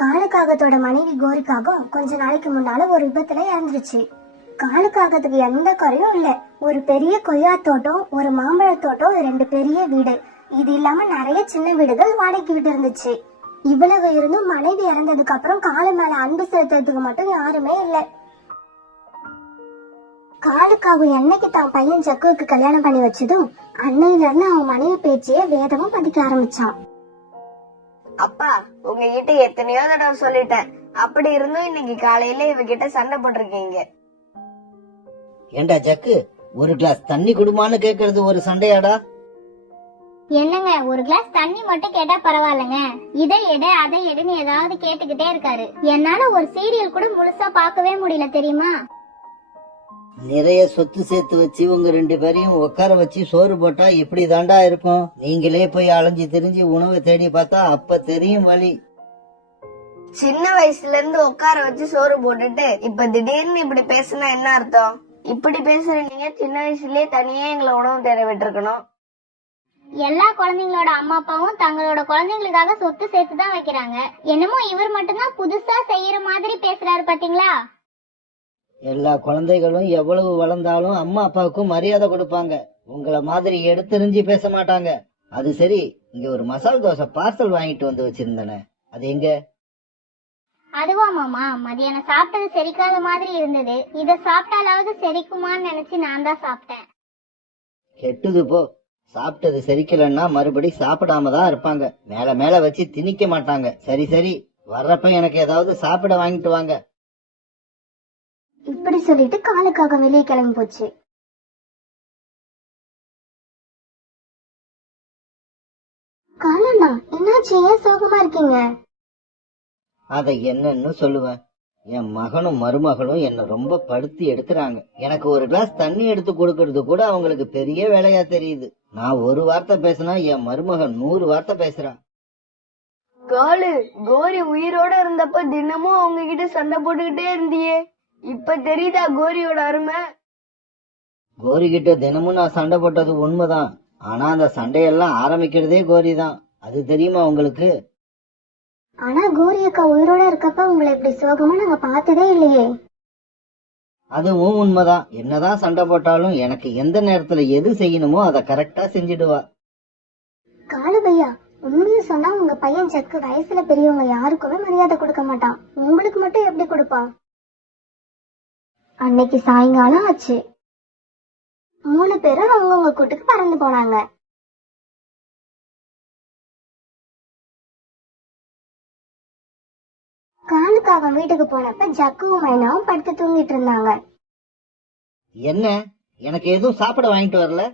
காலுக்காகத்தோட மனைவி கோரிக்காகம் கொஞ்ச நாளைக்கு முன்னால ஒரு விபத்துல இறந்துருச்சு. காலுக்காகத்துக்கு எந்த குறையும் இல்ல. ஒரு பெரிய கொய்யா தோட்டம், ஒரு மாம்பழ தோட்டம், 2 பெரிய வீடு, இது இல்லாம நிறைய சின்ன வீடுகள் வாடகைக்கு விட்டு இருந்துச்சு. இவ்வளவு இருந்தும் மனைவி இறந்ததுக்கு அப்புறம் காலு மேல அன்பு செலுத்துறதுக்கு மட்டும் யாருமே இல்ல. காலுக்காக என்னைக்கு தான் பையன் ஜக்குவுக்கு கல்யாணம் பண்ணி வச்சதும் அன்னையில இருந்து அவன் மனைவி பேச்சையே வேதமும் பதிக்க ஆரம்பிச்சான். அப்பா, உங்ககிட்ட எத்தனையோ தடவை சொல்லிட்டேன், அப்படி இருந்தும் இன்னைக்கு காலையில இவகிட்ட சண்டை போட்டிருக்கீங்க. ஏண்டா ஜக்கு, ஒரு கிளாஸ் தண்ணி குடுமான்னு கேக்குறது ஒரு சண்டையாடா? என்னங்க, ஒரு கிளாஸ் தண்ணி மட்டும் கேட்டா பரவாயில்லங்க, இதை எடு அதை எடுன்னு ஏதாவது கேட்டுக்கிட்டே இருக்காரு. என்னால ஒரு சீரியல் கூட முழுசா பார்க்கவே முடியல தெரியுமா? நிறைய சொத்து சேர்த்து வச்சு உங்க 2 பேரையும் உட்கார வச்சு சோறு போட்டா இப்படி தாண்டா இருக்கும். நீங்களே போய் அலைஞ்சு திரிஞ்சு உணவை தேடி பார்த்தா அப்ப தெரியும் வழி. சின்ன வயசுல இருந்து உட்கார வச்சு சோறு போட்டுட்டு இப்ப திடீர்னு இப்படி பேசுனா என்ன அர்த்தம்? இப்படி பேசுறீங்க, சின்ன வயசுலயே தனியா எங்களை உணவு தேட விட்டுருக்கணும். எல்லா குழந்தைங்களோட அம்மா அப்பாவும் தங்களோட குழந்தைங்களுக்காக சொத்து சேர்த்து தான் வைக்கிறாங்க. என்னமோ இவர் மட்டும்தான் புதுசா செய்யற மாதிரி பேசுறாரு பாத்தீங்களா? எல்லா குழந்தைகளும் எவ்வளவு வளர்ந்தாலும் அம்மா அப்பாவுக்கும் மரியாதை கொடுப்பாங்க. உங்களை மாதிரி எடுத்தெறிஞ்சு பேச மாட்டாங்க. அது சரி, இங்க ஒரு மசால் தோசை பார்சல் வாங்கிட்டு வந்து வச்சிருந்தேனே, அது எங்க? அதுவா மாமா, மதியானம் சாப்பிட்டது செரிக்காத மாதிரி இருந்தது. இத சாப்பிட்டாலாவது செரிக்குமான்னு நினைச்சு நான் தான் சாப்பிட்டேன். கெட்டுது போ. சாப்பிட்டது செரிக்கலன்னா மறுபடி சாப்பிடாம தான் இருப்பாங்க. மேல மேல வச்சு திணிக்க மாட்டாங்க. சரி சரி, வர்றப்ப எனக்கு ஏதாவது சாப்பிட வாங்கிட்டு வாங்க. இப்படி சொல்லிட்டு காலுக்காக வெளியே கிளம்பி போச்சு. காலண்ணா, என்னாச்சு? ஏன் சோகமா இருக்கீங்க? அதை என்னன்னு சொல்லுவேன். என் மகனும் மருமகளும் என்ன ரொம்ப படுத்தி எடுக்கிறாங்க. எனக்கு ஒரு கிளாஸ் தண்ணி எடுத்து கொடுக்கறது கூட அவங்களுக்கு பெரிய வேலையா தெரியுது. நான் ஒரு வார்த்தை பேசினா என் மருமகன் 100 வார்த்தை பேசுறா. காலு, கோரி உயிரோட இருந்தப்ப தினமும் அவங்க கிட்ட சண்டை போட்டுக்கிட்டே இருந்தியே, இப்ப தெரியுதா கோரியோட அருமை? கோரி கிட்ட தினமும் நான் சண்டை போட்டது உண்மைதான். ஆனா அந்த சண்டையெல்லாம் ஆரம்பிக்கிறதே கோரி தான். அது தெரியுமா உங்களுக்கு? ஆனா கோரி அக்கா உயிரோட இருக்கப்ப உங்களை இப்படி சோகமா நாங்க பார்த்ததே இல்லையே. அதுவும் உண்மைதான். என்னதான் சண்டை போட்டாலும் எனக்கு எந்த நேரத்துல எது செய்யணுமோ அதை கரெக்டா செஞ்சிடுவா. காலு பையா, உண்மையை சொன்னா உங்க பையன் ஜக்கு வயசுல பெரியவங்க யாருக்குமே மரியாதை கொடுக்க மாட்டான். உங்களுக்கு மட்டும் எப்படி கொடுப்பான்? அன்னைக்கு சாயங்காலம் ஆச்சு. 3 பேரும் அவங்கவுங்க கூட்டுக்கு பறந்து போனாங்க. காலுக்காக வீட்டுக்கு போனப்ப ஜக்குவும் மைனாவும் படுத்து தூங்கிட்டு இருந்தாங்க. என்ன, எனக்கு எதுவும் சாப்பிட வாங்கிட்டு வரல?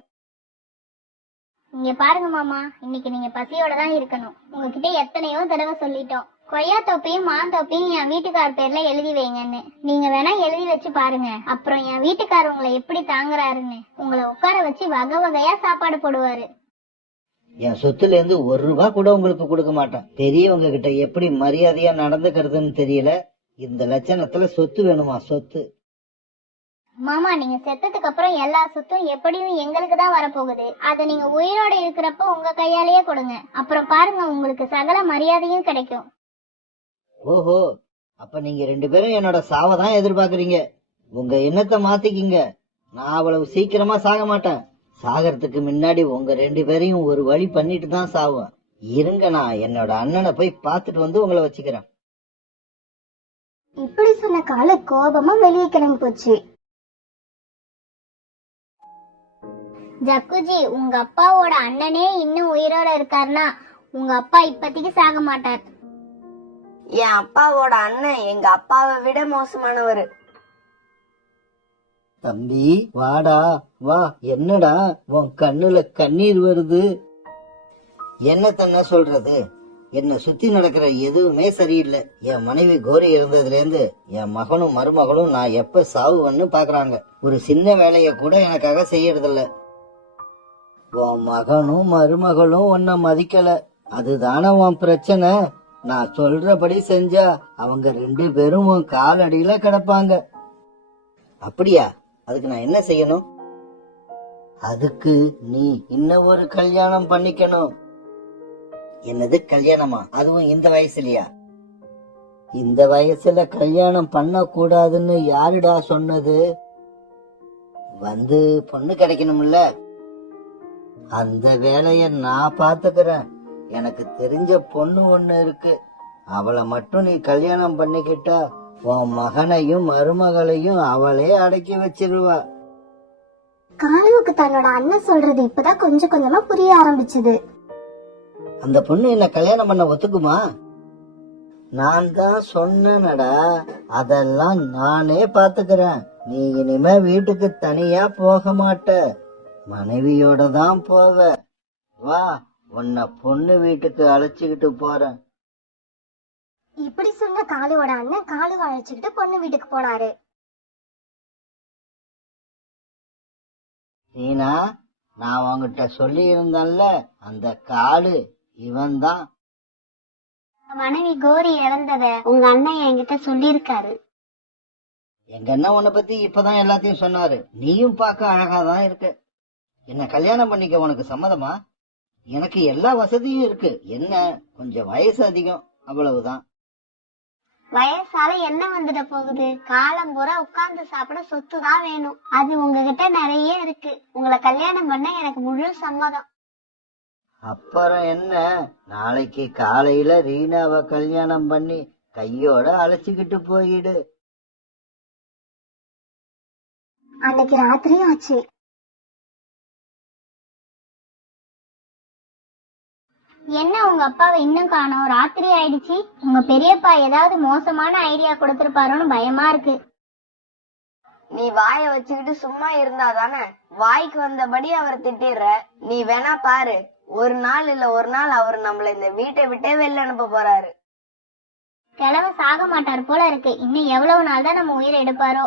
இங்க பாருங்க மாமா, இன்னைக்கு நீங்க பசியோட தான் இருக்கணும். உங்ககிட்ட எத்தனையோ தடவை சொல்லிட்டோம், கொய்யா தொப்பையும் மாந்தோப்பையும் என் வீட்டுக்கார் பேர்ல எழுதி வைங்கன்னு. நீங்க வேணா எழுதி வச்சு பாருங்க. அப்புறம் என் வீட்டுக்கார் உங்களை எப்படி தாங்குறாருன்னு. உங்களை உட்கார வச்சு வகை வகையா சாப்பாடு போடுவாரு. என் சொத்துல இருந்து 1 ரூபா கூட உங்களுக்கு கொடுக்க மாட்டேன். பெரியவங்க கிட்ட எப்படி மரியாதையா நடந்துக்கிறதுன்னு தெரியல. இந்த லட்சணத்துல சொத்து வேணுமா? சொத்து? மாமா, நீங்க செத்ததுக்கு அப்புறம் எல்லா சொத்தும் எப்படியும் எங்களுக்கு தான் வரப்போகுது. அதை நீங்க உயிரோட இருக்கிறப்ப உங்க கையாலேயே கொடுங்க. அப்புறம் பாருங்க, உங்களுக்கு சகல மரியாதையும் கிடைக்கும். ஓஹோ, அப்ப நீங்க 2 பேரும் என்னோட சாவதான் எதிர்பார்க்கறீங்க. உங்க எண்ணத்தை மாத்திக்கிங்க. நான் அவ்வளவு சீக்கிரமா சாக மாட்டேன். சாகறதுக்கு முன்னாடி உங்க 2 பேரையும் ஒரு வழி பண்ணிட்டு தான் சாவேன். இருங்க, நான் என்னோட அண்ணனை போய் பாத்துட்டு வந்து உங்களை வச்சுக்கிறேன். இப்படி சொன்ன காலு கோபமா வெளியே கிளம்பி போச்சு. ஜக்குஜி, உங்க அப்பாவோட அண்ணனே இன்னும் உயிரோட இருக்காருன்னா உங்க அப்பா இப்பத்திக்கு சாக மாட்டார். என் அப்பாவோட அண்ணன் எங்க அப்பாவை விட மோசமானவரு. தம்பி வாடா வா. என்னடா உன் கண்ணுல கண்ணீர் வருது? என்ன தன்ன சொல்றது? என்ன சுத்தி நடக்கிற எதுவுமே சரியில்லை. என் மனைவி கோரி இருந்ததுல இருந்து என் மகனும் மருமகளும் நான் எப்ப சாவுவன்னு பாக்குறாங்க. ஒரு சின்ன வேலைய கூட எனக்காக செய்யறதில்ல. உன் மகனும் மருமகளும் உன்னை மதிக்கல, அதுதானே உன் பிரச்சனை. நான் சொல்றபடி செஞ்சா அவங்க 2 பேரும் உன் காலடியில கிடப்பாங்க. அப்படியா? அதுக்கு நான் என்ன செய்யணும்? அதுக்கு நீ இன்னும் ஒரு கல்யாணம் பண்ணிக்கணும். என்னது கல்யாணமா? அதுவும் இந்த வயசுலயா? இந்த வயசுல கல்யாணம் பண்ண கூடாதுன்னு யாருடா சொன்னது? வந்து பொண்ணு கிடைக்கணும்ல, அந்த வேலைய நான் பாத்துக்கிறேன். எனக்கு தெரிஞ்ச பொண்ணு ஒண்ணு இருக்கு, அவளை மட்டும் நீ கல்யாணம் பண்ணிக்கிட்டா உன் மகனையும் மருமகளையும் அவளே அடக்கி வச்சிருவா. காலுவுக்கு தன்னோட அண்ணன் சொல்றது இப்பதான் கொஞ்சம் கொஞ்சமா புரிய ஆரம்பிச்சது. அந்த பொண்ணு என்ன கல்யாணம் பண்ண ஒத்துக்குமா? நான் தான் சொன்னேனடா, அதெல்லாம் நானே பாத்துக்கிறேன். நீ இனிமே வீட்டுக்கு தனியா போக மாட்ட, மனைவியோட தான் போவ. வா, உன்னை பொண்ணு வீட்டுக்கு அழைச்சுக்கிட்டு போறேன். இப்படி சொன்ன காலுவோட அண்ணன் காலுவை அழைச்சுக்கிட்டு பொண்ணு வீட்டுக்கு போனாரு. நீனா, நான் உன்கிட்ட சொல்லி இருந்தேன்ல, அந்த காலு இவன் தான். மனைவி கோரி இறந்தத உங்க அண்ணன் என்கிட்ட சொல்லியிருக்காரு. எங்க அண்ணன் உன்னை பத்தி இப்பதான் எல்லாத்தையும் சொன்னாரு. நீயும் பார்க்க அழகாதான் இருக்க. என்ன கல்யாணம் பண்ணிக்க உனக்கு சம்மதமா? எனக்கு எல்லா வசதியும் இருக்கு. என்ன கொஞ்சம் வயசு அதிகம், அவ்வளவுதான். வயசால என்ன வந்துட போகுது? காலம் பூரா உட்கார்ந்து சாப்பிட சொத்து தான் வேணும். அது உங்ககிட்ட நிறைய இருக்கு. உங்களை கல்யாணம் பண்ண எனக்கு முழு சம்மதம். அப்புறம் என்ன, நாளைக்கு காலையில ரீனாவை கல்யாணம் பண்ணி கையோட அழைச்சுக்கிட்டு போயிடு. அன்னைக்கு ராத்திரி ஆச்சு. என்ன உங்க அப்பாவை இன்னும் காணோம்? ராத்திரி ஆயிடுச்சு. உங்க பெரியப்பா ஏதாவது மோசமான ஐடியா கொடுத்திருப்பாரோன்னு பயமா இருக்கு. நீ வாய வச்சுக்கிட்டு சும்மா இருந்தா தானே வாய்க்கு வந்தபடி அவரை திட்டிடுற. நீ வேணா பாரு, ஒரு நாள் இல்ல ஒரு நாள் அவர் நம்மள இந்த வீட்டை விட்டே வெளில அனுப்ப போறாரு. கிழவ சாக மாட்டார் போல இருக்கு. இன்னும் எவ்வளவு நாள் தான் நம்ம உயிரை எடுப்பாரோ?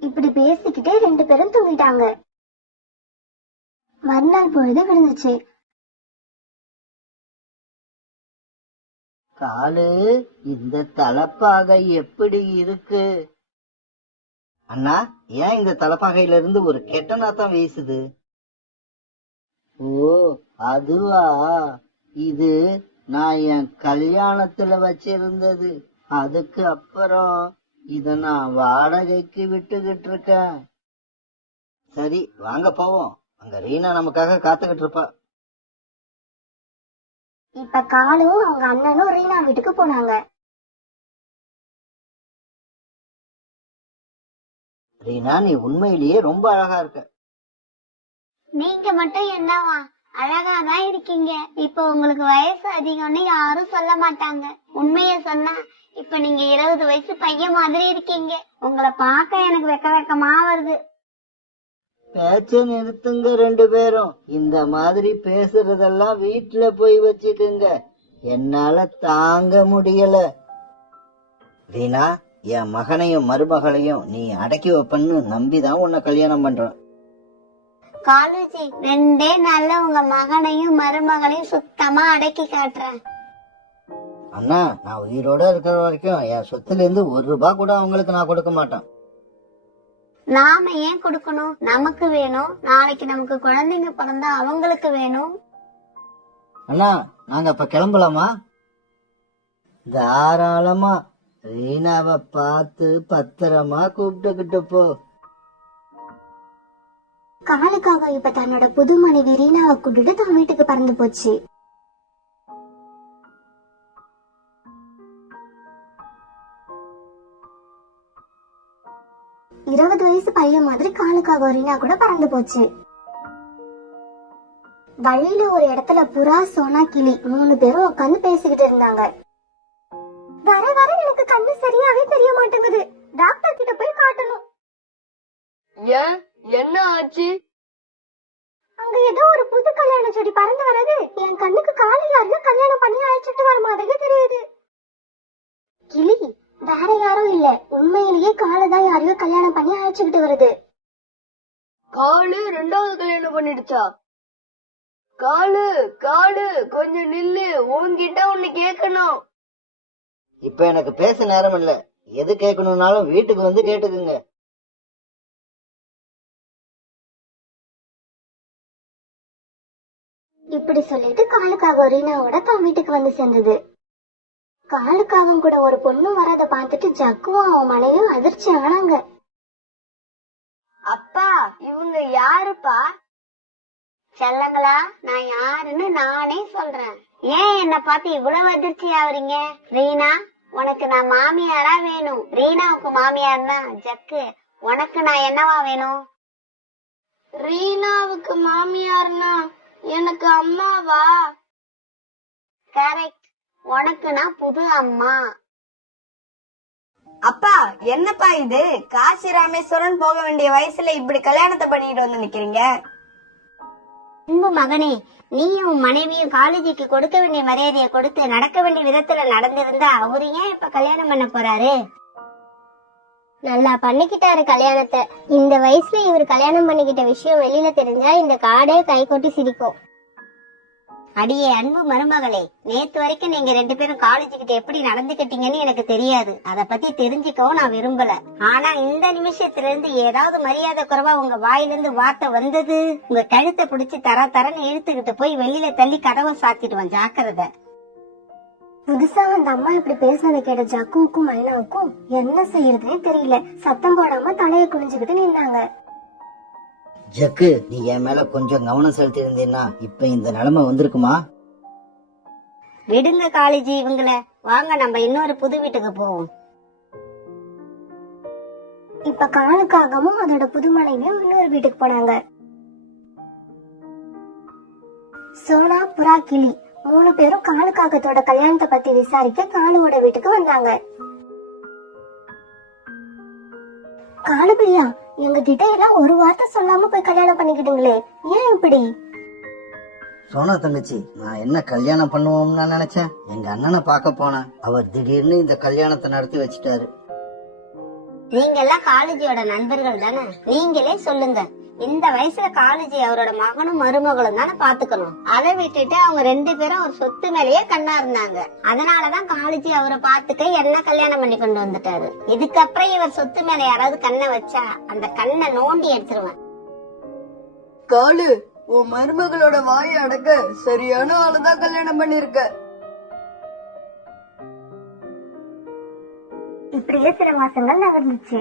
இப்படி பேசிக்கிட்டே 2 பேரும் தூங்கிட்டாங்க. மறுநாள் பொழுது விழுந்துச்சு. காலு, இந்த தலப்பாகை எப்படி இருக்கு? அண்ணா, ஏன் இந்த தலப்பாகையில இருந்து ஒரு கெட்ட நாத்தம் வீசுது? ஓ, அதுவா? இது நான் என் கல்யாணத்துல வச்சிருந்தது. அதுக்கு அப்புறம் இத நான் வாடகைக்கு விட்டுகிட்டு இருக்கேன். சரி, வாங்க போவோம். அங்க ரீனா நமக்காக காத்துக்கிட்டு இருப்பா. இப்ப காலுவும் அவங்க அண்ணனும் ரீனா வீட்டுக்கு போனாங்க. ரீனா, நீ உண்மையிலேயே ரொம்ப அழகா இருக்க. நீங்க மட்டும் என்னவா அழகாதான் இருக்கீங்க. இப்ப உங்களுக்கு வயசு அதிகம்னு யாரும் சொல்ல மாட்டாங்க. உண்மைய சொன்னா இப்ப நீங்க 20 வயசு பையன் மாதிரி இருக்கீங்க. உங்களை பார்க்க எனக்கு வெக்க வெக்கமா வருது. பேச்ச நிறுத்துங்க 2 பேரும். இந்த மாதிரி பேசுறதெல்லாம் வீட்டுல போய் வச்சுக்குங்க. என்னால தாங்க முடியல. ரீனா, என் மகனையும் மருமகளையும் நீ அடக்கி வைப்பன்னு நம்பிதான் உன்னை கல்யாணம் பண்றேன். காலேஜி 2 நாள்ல உங்க மகனையும் மருமகளையும் சுத்தமா அடக்கி காட்டுறேன். அண்ணா, நான் உயிரோட இருக்கிற வரைக்கும் என் சொத்துல இருந்து 1 ரூபாய் கூட அவங்களுக்கு நான் கொடுக்க மாட்டேன். நாம ஏன் கொடுக்கணும்? நமக்கு வேணும். நாளைக்கு நமக்கு குழந்தைங்க பிறந்தா அவங்களுக்கு வேணும். அண்ணா, நாங்க இப்ப கிளம்பலாமா? தாராளமா. ரீனாவை பார்த்து பத்திரமா கூப்பிட்டுக்கிட்டு போ. காலுக்காக இப்ப தன்னோட புது மனைவி ரீனாவை கூட்டிட்டு தன் வீட்டுக்கு பறந்து போச்சு. இருபது வயசு பையன் மாதிரி காலுக்காக ரீனா கூட பறந்து போச்சு. வழியில ஒரு இடத்துல புறா, சோனா, கிளி 3 பேரும் உட்காந்து பேசிக்கிட்டு இருந்தாங்க. வர வர எனக்கு கண்ணு சரியாவே தெரிய மாட்டேங்குது. டாக்டர் கிட்ட போய் காட்டணும். ஏன், என்ன ஆச்சு? அங்க ஏதோ ஒரு புது கல்யாண செடி பறந்து வர்றது என் கண்ணுக்கு காலு யாரையும் கல்யாணம் பண்ணி அழைச்சிட்டு வர மாதிரி தெரியுது. கிளி, வேற யாரும் இல்ல, உண்மையிலேயே காலுதான் யாரையோ கல்யாணம் பண்ணி அழைச்சுக்கிட்டு வருது. காலு 2வது கல்யாணம் பண்ணிடுச்சா? காலு காலு கொஞ்சம் நில்லு, உன்கிட்ட ஒண்ணு கேட்கணும். இப்ப எனக்கு பேச நேரம் இல்ல. எது கேட்கணும்னாலும் வீட்டுக்கு வந்து கேட்டுக்குங்க. இப்படி சொல்லிட்டு காலுக்காக ரீனாவோட தன் வீட்டுக்கு வந்து சேர்ந்தது. காலுக்காகவும் கூட ஒரு பொண்ணு வரத பார்த்துட்டு ஜக்குவும் அவன் மனைவியும் அதிர்ச்சி ஆனாங்க. அப்பா இவங்க யாருப்பா? செல்லங்களா, நான் யாருன்னு நானே சொல்றேன். ஏன் என்ன பார்த்து இவ்வளவு அதிர்ச்சி ஆவறீங்க? ரீனா, உனக்கு நான் மாமியாரா வேணும்? ரீனாவுக்கு மாமியார்னா ஜக்கு, உனக்கு நான் என்னவா வேணும்? ரீனாவுக்கு மாமியார்னா எனக்கு அம்மாவா? கரெக்ட், உனக்கு நான் புது அம்மா. அப்பா என்னப்பா இது? காசி ராமேஸ்வரன் போக வேண்டிய வயசுல இப்படி கல்யாணத்தை பண்ணிட்டு வந்து நிக்கிறீங்க. அன்பு மகனே, நீயும் உன் மனைவியும் காலேஜுக்கு கொடுக்க வேண்டிய மரியாதையை கொடுத்து நடக்க வேண்டிய விதத்துல நடந்திருந்தா அவரு ஏன் இப்ப கல்யாணம் பண்ண போறாரு? நல்லா பண்ணிக்கிட்டாரு கல்யாணத்தை. இந்த வயசுல இவரு கல்யாணம் பண்ணிக்கிட்ட விஷயம் வெளியில தெரிஞ்சா இந்த காடே கை கொட்டி சிரிக்கும். அடியே அன்பு மருமகளே, நேத்து வரைக்கும் நீங்க 2 பேரும் காலேஜுக்கிட்ட எப்படி நடந்துக்கிட்டீங்கன்னு எனக்கு தெரியாது. அத பத்தி தெரிஞ்சுக்கவும் நான் விரும்பல. ஆனா இந்த நிமிஷத்துல இருந்து ஏதாவது மரியாதை குறைவா உங்க வாயிலிருந்து வார்த்தை வந்தது, உங்க கழுத்தை பிடிச்சி தரன்னு இழுத்துக்கிட்டு போய் வெளியில தள்ளி கதவை சாத்திடுவேன், ஜாக்கிரதை. புதுசா அந்த அம்மா இப்படி பேசுனதை கேட்ட ஜக்குவுக்கும் மைனாவுக்கும் என்ன செய்யறதுன்னே தெரியல. சத்தம் போடாம தலையை குனிஞ்சுக்கிட்டு நின்னாங்க. ஜக்கு, நீ என் மேல கொஞ்சம் கவனம் செலுத்தி இருந்தீன்னா இப்ப இந்த நிலைமை வந்திருக்குமா? விடுங்க காலேஜி இவங்கள, வாங்க நம்ம இன்னொரு புது வீட்டுக்கு போவோம். இப்ப காலுக்காகவும் அதோட புது மனைவியும் இன்னொரு வீட்டுக்கு போனாங்க. சோனா, புறா, கிளி 3 பேரும் காலுக்காகத்தோட கல்யாணத்தை பத்தி விசாரிக்க காலுவோட வீட்டுக்கு வந்தாங்க. காலுபிரியா, எங்க கிட்ட எல்லாம் ஒரு வார்த்தை சொல்லாம போய் கல்யாணம் பண்ணிக்கிட்டீங்களே, ஏன் இப்படி? சோனா தங்கச்சி, நான் என்ன கல்யாணம் பண்ணுவோம்னு நான் நினைச்சேன். எங்க அண்ணனை பார்க்க போனேன், அவர் திடீர்னு இந்த கல்யாணத்தை நடத்தி வச்சுட்டாரு. நீங்க எல்லாம் காலேஜியோட நண்பர்கள் தானே, நீங்களே சொல்லுங்க. இந்த வயசுல காலேஜி அவரோட மகனும் மருமகளும் தானே பாத்துக்கணும். அதை விட்டுட்டு அவங்க 2 பேரும் ஒரு சொத்து மேலேயே கண்ணா இருந்தாங்க. அதனாலதான் காலேஜி அவரை பாத்துக்க என்ன கல்யாணம் பண்ணி கொண்டு வந்துட்டாரு. இதுக்கப்புறம் இவர் சொத்து மேல யாராவது கண்ணை வச்சா அந்த கண்ணை நோண்டி எடுத்துருவேன். காலு, உன் மருமகளோட வாயை அடக்க சரியான ஆளுதான் கல்யாணம் பண்ணிருக்க. இப்படியே சில மாசங்கள் நகர்ந்துச்சு.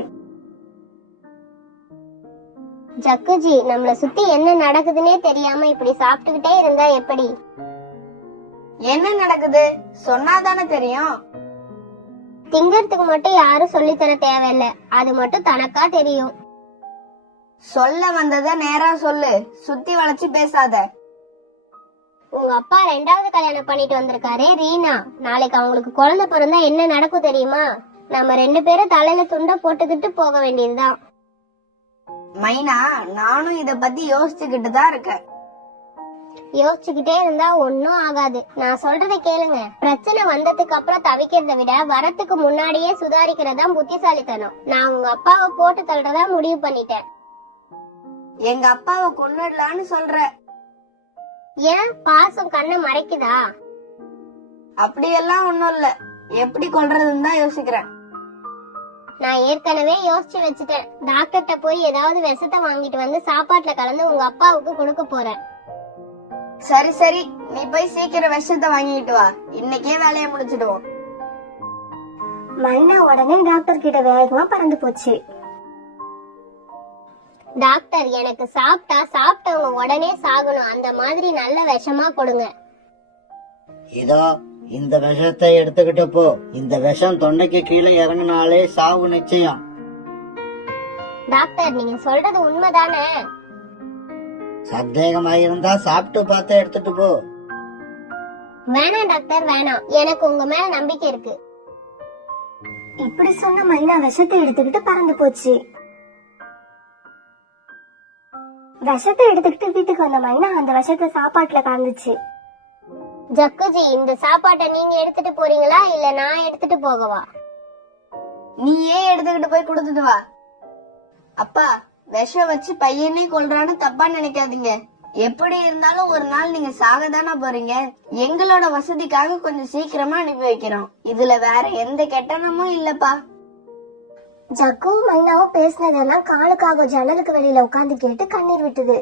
ஜக்குஜி, நம்மள சுத்தி என்ன நடக்குதுன்னே தெரியாம இப்படி சாப்பிட்டுக்கிட்டே இருந்தா எப்படி? என்ன நடக்குது சொன்னாதானே தெரியும். திங்கறதுக்கு மட்டும் யாரும் சொல்லித்தர தேவையில்ல, அது மட்டும் தனக்கா தெரியும். சொல்ல வந்தத நேரா சொல்லு, சுத்தி வளைச்சு பேசாத. உங்க அப்பா 2வது கல்யாணம் பண்ணிட்டு வந்திருக்காரே ரீனா, நாளைக்கு அவங்களுக்கு குழந்தை பிறந்தா என்ன நடக்கும் தெரியுமா? நம்ம 2 பேரும் தலையில துண்ட போட்டுக்கிட்டு போக வேண்டியதுதான். மைனா, நானும் இத பத்தி யோசிச்சுக்கிட்டு தான் இருக்கேன். யோசிச்சுக்கிட்டே இருந்தா ஒன்னும் ஆகாது. நான் சொல்றத கேளுங்க. பிரச்சனை வந்ததுக்கு அப்புறம் தவிக்கிறத விட வரத்துக்கு முன்னாடியே சுதாரிக்கிறதா புத்திசாலித்தனம். நான் உங்க அப்பாவை போட்டு தள்ளுறதா முடிவு பண்ணிட்டேன். எங்க அப்பாவை கொன்னுடலான்னு சொல்ற? ஏன், பாசம் கண்ணை மறைக்குதா? அப்படியெல்லாம் ஒண்ணும் இல்ல, எப்படி கொல்றதுன்னு தான் யோசிக்கிறேன். நான் ஏற்கனவே யோசிச்சு வச்சுட்டேன். டாக்டர்கிட்ட போய் ஏதாவது விஷத்தை வாங்கிட்டு வந்து சாப்பாட்டுல கலந்து உங்க அப்பாவுக்கு கொடுக்க போறேன். சரி சரி, நீ போய் சீக்கிரம் விஷத்தை வாங்கிட்டு வா, இன்னைக்கே வேலையை முடிச்சிடுவோம். மண்ணா உடனே டாக்டர் கிட்ட வேகமா பறந்து போச்சு. டாக்டர், எனக்கு சாப்பிட்டவங்க உடனே சாகணும், அந்த மாதிரி நல்ல விஷமா கொடுங்க. இதோ இந்த விஷத்தை எடுத்துக்கிட்டு போ. இந்த விஷம் தொண்டைக்கு கீழே இறங்கினாலே சாவு நிச்சயம். டாக்டர், நீங்க சொல்றது உண்மைதானே? சந்தேகமாயிருந்தா சாப்பிட்டு பார்த்து எடுத்துட்டு போ. வேணாம் டாக்டர், வேணாம். எனக்கு உங்க மேல நம்பிக்கை இருக்கு. இப்படி சொன்ன மைனா விஷத்தை எடுத்துக்கிட்டு பறந்து போச்சு. விஷத்தை எடுத்துக்கிட்டு வீட்டுக்கு வந்த மைனா அந்த விஷத்தை சாப்பாட்டுல கலந்துச்சு. ஜக்குஜி, இந்த சாப்பாட்டை நீங்க எடுத்துட்டு போறீங்களா இல்ல நான் எடுத்துட்டு போகவா? நீயே எடுத்துக்கிட்டு போய் கொடுத்துட்டு வா. அப்பா, விஷம் வச்சு பையனே கொல்றான்னு தப்பா நினைக்காதீங்க. எப்படி இருந்தாலும் ஒரு நாள் நீங்க சாகதானா போறீங்க. எங்களோட வசதிக்காக கொஞ்சம் சீக்கிரமா அனுப்பி வைக்கிறோம். இதுல வேற எந்த கெட்டனமும் இல்லப்பா. ஜக்கு மைனாவும் பேசினதெல்லாம் காலுக்காக ஜன்னலுக்கு வெளியில உட்கார்ந்து கேட்டு கண்ணீர் விட்டுது.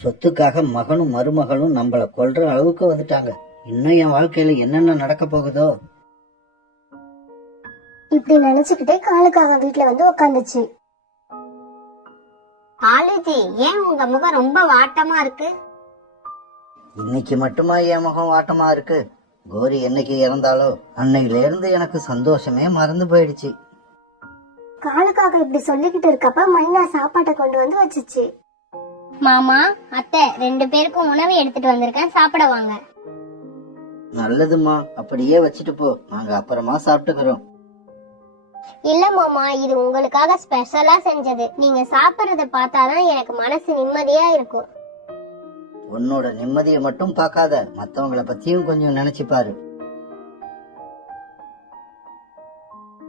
சொத்துக்காக மகனும் மருமகளும் நம்மள கொல்ற அளவுக்கு வந்துட்டாங்க. இன்னும் என் வாழ்க்கையில என்னென்ன நடக்க போகுதோ. இப்படி நினைச்சுக்கிட்டே காலுக்காக வீட்டுல வந்து உக்காந்துச்சு. காலுஜி, ஏன் உங்க முகம் ரொம்ப வாட்டமா இருக்கு? இன்னைக்கு மட்டுமா என் முகம் வாட்டமா இருக்கு? கோரி என்னைக்கு இறந்தாலோ அன்னையில இருந்து எனக்கு சந்தோஷமே மறந்து போயிடுச்சு. காலுக்காக இப்படி சொல்லிக்கிட்டு இருக்கப்ப மைனா சாப்பாட்டை கொண்டு வந்து வச்சுச்சு. மாமா, அத்தை, 2 பேருக்கும் உணவு எடுத்துட்டு வந்திருக்கேன், சாப்பிட வாங்க. நல்லதுமா, அப்படியே வச்சுட்டு போ, நாங்க அப்புறமா சாப்பிட்டுக்கிறோம். இல்ல மாமா, இது உங்களுக்காக ஸ்பெஷலா செஞ்சது. நீங்க சாப்பிடுறத பார்த்தாதான் எனக்கு மனசு நிம்மதியா இருக்கும். உன்னோட நிம்மதியை மட்டும் பார்க்காத, மத்தவங்கள பத்தியும் கொஞ்சம் நினைச்சு பாரு.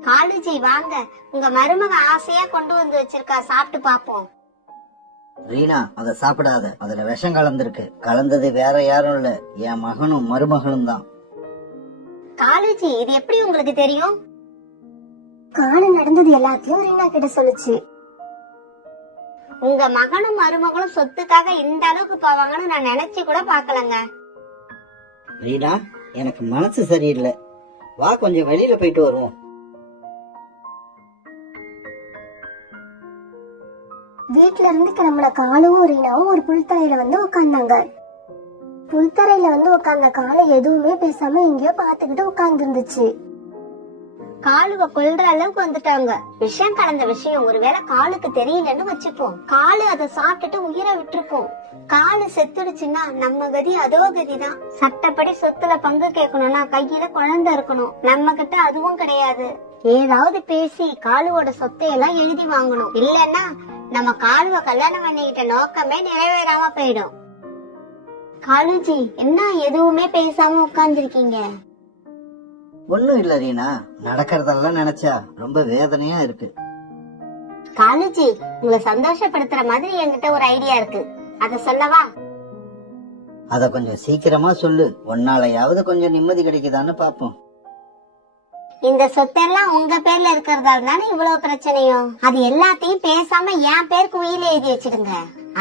காலுஜி, வாங்க, உங்க மருமக ஆசையா கொண்டு வந்து வச்சிருக்கா, சாப்பிட்டு பாப்போம். ரீனா, அத சாப்பிடாத, அதுல விஷம் கலந்திருக்கு. கலந்தது வேற யாரும் இல்ல, என் மகனும் மருமகளும் தான். காலுஜி, இது எப்படி உங்களுக்கு தெரியும்? காலு நடந்தது எல்லாத்தையும் ரீனா கிட்ட சொல்லுச்சு. உங்க மகனும் மருமகளும் சொத்துக்காக இந்த அளவுக்கு போவாங்கன்னு நான் நினைச்சு கூட பாக்கலங்க. ரீனா, எனக்கு மனசு சரியில்லை, வா கொஞ்சம் வெளியில போயிட்டு வருவோம். வீட்டுல இருந்து கிளம்புன காலுவும் ரீனாவும் ஒரு புல்தரையில வந்து உட்கார்ந்தாங்க. புல்தரையில வந்து உட்கார்ந்த காலை எதுவுமே பேசாம எங்கேயோ பாத்துக்கிட்டு உட்கார்ந்து இருந்துச்சு. காலுவ கொல்ற அளவுக்கு வந்துட்டாங்க. விஷம் கலந்த விஷயம் ஒருவேளை காலுக்கு தெரியலன்னு வச்சுப்போம். காலு அதை சாப்பிட்டுட்டு உயிரை விட்டுருக்கும். காலு செத்துடுச்சுன்னா நம்ம கதி அதோ கதிதான். சட்டப்படி சொத்துல பங்கு கேட்கணும்னா கையில குழந்தை இருக்கணும். நம்ம கிட்ட அதுவும் கிடையாது. ஏதாவது பேசி காலுவோட சொத்தையெல்லாம் எழுதி வாங்கணும். இல்லன்னா நம்ம காலுவ கல்யாணம் பண்ணிக்கிட்ட நோக்கமே நிறைவேறாம போயிடும். காலுஜி, என்ன எதுவுமே பேசாம உட்கார்ந்துருக்கீங்க? ஒண்ணும் இல்ல ரீனா, நடக்கிறதெல்லாம் நினைச்சா ரொம்ப வேதனையா இருக்கு. காலுஜி, உங்களை சந்தோஷப்படுத்துற மாதிரி என்கிட்ட ஒரு ஐடியா இருக்கு, அத சொல்லவா? அத கொஞ்சம் சீக்கிரமா சொல்லு, உன்னாலயாவது கொஞ்சம் நிம்மதி கிடைக்குதான்னு பாப்போம். இந்த சொத்தெல்லாம் உங்க பேர்ல இருக்கிறதால தானே இவ்வளவு பிரச்சனையும். அது எல்லாத்தையும் பேசாம என் பேருக்கு உயிரை எழுதி வச்சிடுங்க.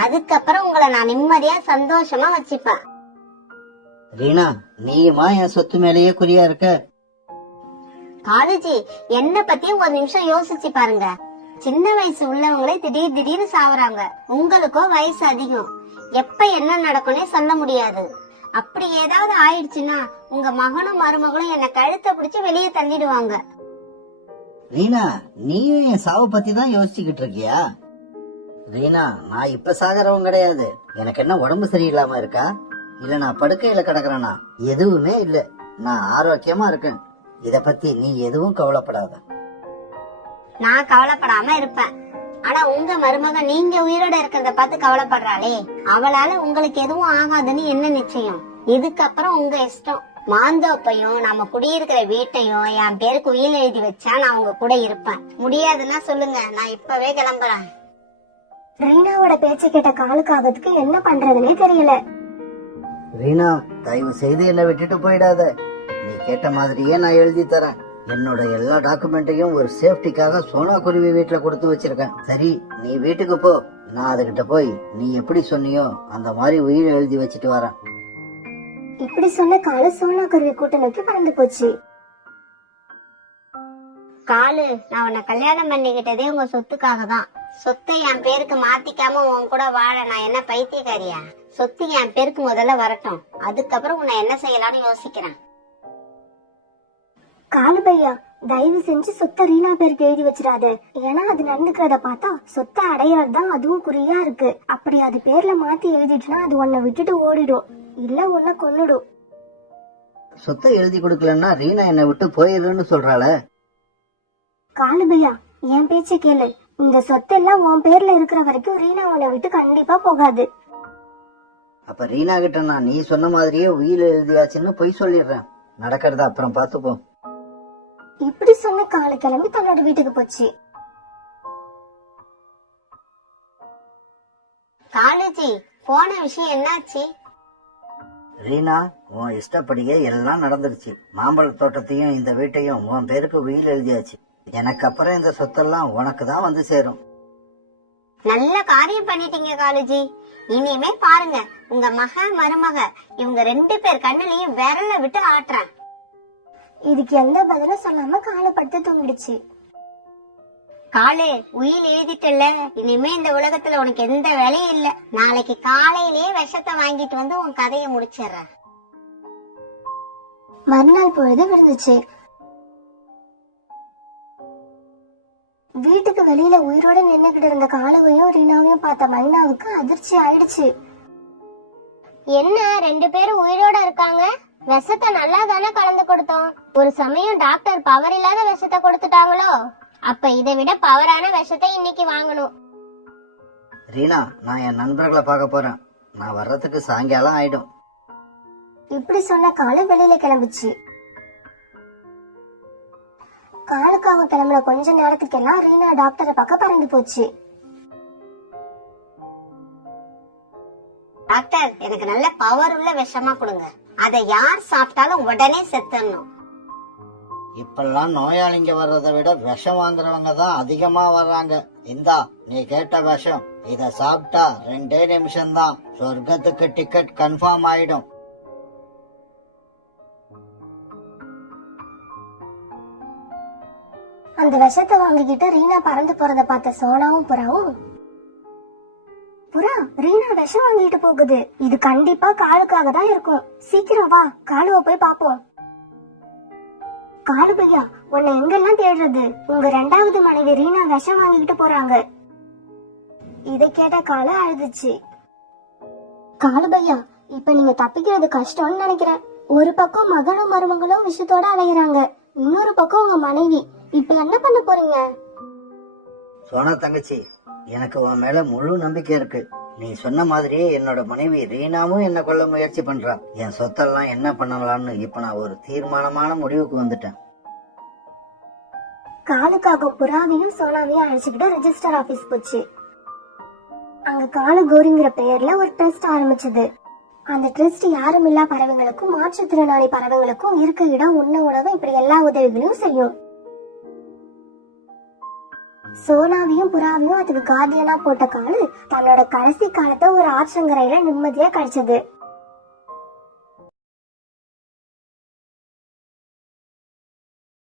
அதுக்கப்புறம் உங்களை நான் நிம்மதியா சந்தோஷமா வச்சுப்பேன். ரீனா, நீயுமா என் சொத்து மேலேயே குறியா இருக்க? காலுஜி, என்ன பத்தியும் ஒரு நிமிஷம் யோசிச்சு பாருங்க. சின்ன வயசு உள்ளவங்களே திடீர்னு சாவறாங்க. உங்களுக்கோ வயசு அதிகம். எப்ப என்ன நடக்கும்னே சொல்ல முடியாது. அப்படி ஏதாவது ஆயிடுச்சுன்னா உங்க மகனும் மருமகளும் என்ன கழுத்தை பிடிச்சு வெளியே தள்ளிடுவாங்க. ரீனா, நீயும் என் சாவை பத்தி தான் யோசிச்சுக்கிட்டு இருக்கியா? ரீனா, நான் இப்ப சாகரவும் கிடையாது. எனக்கு என்ன உடம்பு சரியில்லாம இருக்கா, இல்ல நான் படுக்கையில கிடக்குறேனா? எதுவுமே இல்ல, நான் ஆரோக்கியமா இருக்கேன். இத பத்தி நீ எதுவும் கவலைப்படாத. நான் கவலைப்படாம இருப்பேன். ஆனா உங்க மருமக நீங்க உயிரோட இருக்கிறத பார்த்து கவலைப்படுறாளே, அவளால உங்களுக்கு எதுவும் ஆகாதுன்னு என்ன நிச்சயம்? இதுக்கப்புறம் உங்க இஷ்டம். மாந்தோப்பையும் நம்ம குடியிருக்கிற வீட்டையும் என் பேருக்கு உயிர் எழுதி வச்சா நான் உங்க கூட இருப்பேன். முடியாதுன்னா சொல்லுங்க, நான் இப்பவே கிளம்புறேன். ரீனாவோட பேச்சை கேட்ட காலுக்காகத்துக்கு என்ன பண்றதுன்னே தெரியல. ரீனா, தயவு செய்து என்ன விட்டுட்டு போயிடாத. நீ கேட்ட மாதிரியே நான் எழுதி தரேன். என்னோட எல்லா டாக்குமெண்ட்டையும் ஒரு சேஃப்டிக்காக சோனா குருவி வீட்டுல கொடுத்து வச்சிருக்கேன். சரி, நீ வீட்டுக்கு போ, நான் அதுகிட்ட போய் நீ எப்படி சொன்னியோ அந்த மாதிரி உயிர் எழுதி வச்சிட்டு வரேன். இப்படி சொன்ன காலு சோனா குருவி கூட்ட நோக்கி பறந்து போச்சு. காலு, நான் உன்னை கல்யாணம் பண்ணிக்கிட்டதே உங்க சொத்துக்காக தான். சொத்தை என் பேருக்கு மாத்திக்காம உன் கூட வாழ நான் என்ன பைத்தியக்காரியா? சொத்து என் பேருக்கு முதல்ல வரட்டும், அதுக்கப்புறம் உன்னை என்ன செய்யலாம்னு யோசிக்கிறேன். காலு பையா, தயவு செஞ்சு சொத்தை ரீனா பேருக்கு எழுதி வச்சிடாத. ஏன்னா அது நடந்துக்கிறத பார்த்தா சொத்தை அடையிறது தான் அதுவும் குறியா இருக்கு. அப்படி அது பேர்ல மாத்தி எழுதிட்டுனா அது உன்னை விட்டுட்டு ஓடிடும், இல்ல உன்னை கொன்னுடும். சொத்தை எழுதி கொடுக்கலன்னா ரீனா என்னை விட்டு போயிருன்னு சொல்றாள. காலு பையா, என் பேச்ச கேளு. இந்த சொத்தெல்லாம் உன் பேர்ல இருக்கிற வரைக்கும் ரீனா உன்னை விட்டு கண்டிப்பா போகாது. அப்ப ரீனா கிட்ட நான் நீ சொன்ன மாதிரியே உயிர் எழுதியாச்சுன்னு பொய் சொல்லிடுறேன். நடக்கிறத அப்புறம் பாத்துப்போம். இப்படி சொன்ன காலு கிளம்பி தன்னோட வீட்டுக்கு போச்சு. காலேஜி, போன விஷயம் என்னாச்சு? ரீனா, உன் இஷ்டப்படியே எல்லாம் நடந்துருச்சு. மாம்பழ தோட்டத்தையும் இந்த வீட்டையும் உன் பேருக்கு உயிர் எழுதியாச்சு. எனக்கு அப்புறம் இந்த சொத்தெல்லாம் உனக்கு தான் வந்து சேரும். நல்ல காரியம் பண்ணிட்டீங்க காலேஜி. இனிமே பாருங்க, உங்க மருமக இவங்க 2 பேர் கண்ணுலயும் விரல விட்டு ஆட்டுறேன். இதுக்கு எந்த பதிலும் சொல்லாம காலை படுத்து தூங்கிடுச்சு. காலு, உயில் எழுதிட்டல, இனிமே இந்த உலகத்துல உனக்கு எந்த வேலையும் இல்ல. நாளைக்கு காலையிலேயே விஷத்தை வாங்கிட்டு வந்து உன் கதையை முடிச்சிடுறேன். மறுநாள் பொழுது விழுந்துச்சு. வீட்டுக்கு வெளியில உயிரோட நின்னுகிட்டு இருந்த காலுவையும் ரீனாவையும் பார்த்த மைனாவுக்கு அதிர்ச்சி ஆயிடுச்சு. என்ன 2 பேரும் உயிரோட இருக்காங்க? விஷத்தை நல்லா தானே கலந்து கொடுத்தோம். ஒரு சமயம் டாக்டர் பவர் இல்லாத விஷத்தை கொடுத்துட்டாங்களோ? அப்ப இதை விட பவரான விஷத்தை இன்னைக்கு வாங்கணும். ரீனா, நான் என் நண்பர்களை பார்க்க போறேன். நான் வர்றதுக்கு சாயங்காலம் ஆயிடும். இப்படி சொன்ன காலு வெளியில கிளம்பிச்சு. காலுக்காக கிளம்புன கொஞ்ச நேரத்துக்கெல்லாம் ரீனா டாக்டரை பார்க்க பறந்து போச்சு. டாக்டர், எனக்கு நல்ல பவர் உள்ள விஷமா கொடுங்க. அதை யார் சாப்பிட்டாலும் உடனே செத்துடணும். இப்பெல்லாம் நோயாளிங்க வர்றதை விட விஷம் வாங்குறவங்க தான் அதிகமா வர்றாங்க. இந்தா, நீ கேட்ட விஷம். இத சாப்பிட்டா 2 நிமிஷம்தான் சொர்க்கத்துக்கு டிக்கெட் கன்ஃபார்ம் ஆயிடும். அந்த விஷத்தை வாங்கிக்கிட்டு ரீனா பறந்து போறத பார்த்த சோனாவும் புறாவும், புறா, ரீனா விஷம் வாங்கிட்டு போகுது. இது கண்டிப்பா காலுக்காக தான் இருக்கும். சீக்கிரம் வா, காலுவை போய் பாப்போம். காலு பையா, உன்னை எங்கெல்லாம் தேடுறது? உங்க 2வது மனைவி ரீனா விஷம் வாங்கிட்டு போறாங்க. இதை கேட்ட காலு அழுதுச்சு. காலு பையா, இப்ப நீங்க தப்பிக்கிறது கஷ்டம்னு நினைக்கிறேன். ஒரு பக்கம் மகனும் மருமகளும் விஷத்தோட அலைகிறாங்க, இன்னொரு பக்கம் உங்க மனைவி. இப்ப என்ன பண்ண போறீங்க? சோனா தங்கச்சி, எனக்கு உன் மேல முழு நம்பிக்கை இருக்கு. நீ சொன்ன மாதிரியே என்னோட மனைவி ரீனாவும் என்ன கொல்ல முயற்சி பண்றா. என் சொத்தெல்லாம் என்ன பண்ணலாம்னு இப்ப நான் ஒரு தீர்மானமான முடிவுக்கு வந்துட்டேன். காலுக்காக புறாவையும் சோனாவையும் அழைச்சுக்கிட்டு ரெஜிஸ்டர் ஆபீஸ் போச்சு. அங்க காலு கோரிங்கிற பெயர்ல ஒரு ட்ரஸ்ட் ஆரம்பிச்சது. அந்த ட்ரஸ்ட் யாரும் இல்லா பறவைகளுக்கும் மாற்றுத்திறனாளி பறவைகளுக்கும் இருக்க இடம், உண்ண உணவு, இப்படி எல்லா உதவிகளையும் செய்யும். சோனாவையும் புறாவையும் அதுக்கு கார்டியனா போட்ட காலு தன்னோட கடைசி காலத்தை ஒரு ஆற்றங்கரையில நிம்மதியா கழிச்சது.